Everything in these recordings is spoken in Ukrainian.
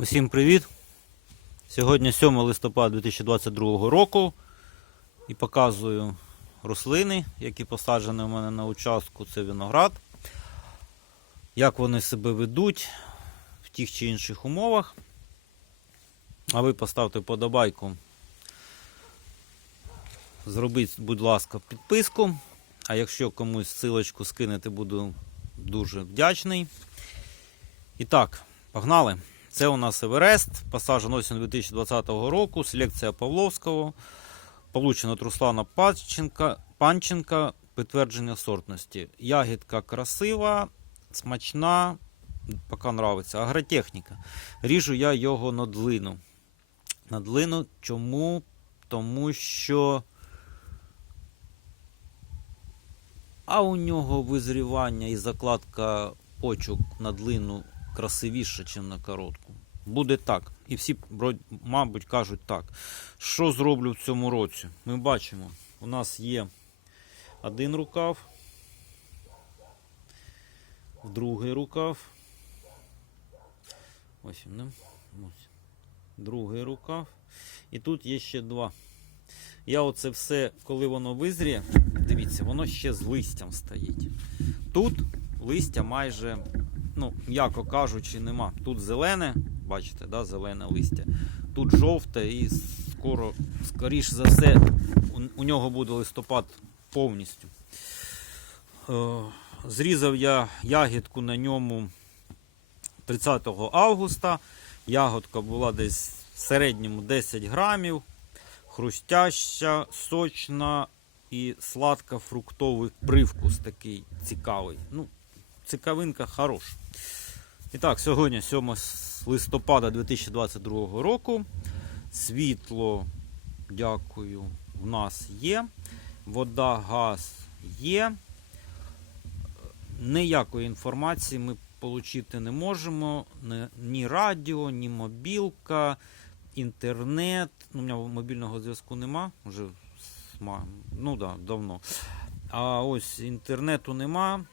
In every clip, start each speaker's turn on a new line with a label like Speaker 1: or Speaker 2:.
Speaker 1: Усім привіт! Сьогодні 7 листопада 2022 року і показую рослини, які посаджені у мене на участку. Це виноград. Як вони себе ведуть в тих чи інших умовах. А ви поставте подобайку. Зробіть, будь ласка, підписку. А якщо комусь ссылочку скинете, буду дуже вдячний. І так, погнали! Це у нас Еверест, посаджен осінь 2020 року, селекція Павловського, получено від Руслана Панченка, Панченка, підтвердження сортності. Ягідка красива, смачна, поки нравиться. Агротехніка. Ріжу я його на длину. На длину чому? Тому що. А у нього визрівання і закладка почок на длину красивіше, ніж на коротку. Буде так. І всі, мабуть, кажуть так. Що зроблю в цьому році? Ми бачимо, у нас є один рукав, другий рукав. Ось да? Ось. Другий рукав. І тут є ще два. Я оце все, коли воно визріє, дивіться, воно ще з листям стоїть. Тут листя майже, ну, м'яко кажучи, нема. Тут зелене, бачите, да, зелене листя. Тут жовте і скоро, скоріш за все, у, у нього буде листопад повністю. Е, зрізав я ягідку на ньому 30 августа. Ягодка була десь в середньому 10 грамів. Хрустяща, сочна і сладка фруктовий привкус такий цікавий. Ну, цікавинка хороша. І так, сьогодні 7 листопада 2022 року. Світло, дякую, в нас є. Вода, газ є. Ніякої інформації ми отримати не можемо. Ні- Ні радіо, ні мобілка, інтернет. Ну, у мене мобільного зв'язку нема. Вже ну да, давно. А ось інтернету нема,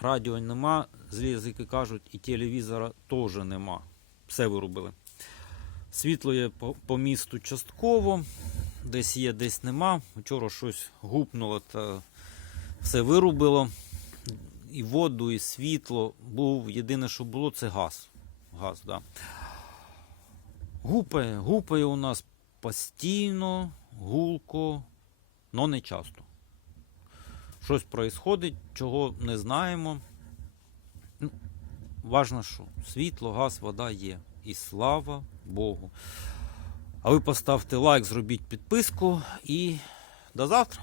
Speaker 1: радіо нема, злі язики кажуть, і телевізора теж нема. Все вирубили. Світло є по, по місту частково, десь є, десь нема. Вчора щось гупнуло та все вирубило. І воду, і світло. Був єдине, що було, це газ. Газ, да. Гупає, гупає у нас постійно, гулко, але не часто. Щось проїсходить, чого не знаємо. Ну, Важно, що світло, газ, вода є. І слава Богу. А ви поставте лайк, зробіть підписку і до завтра.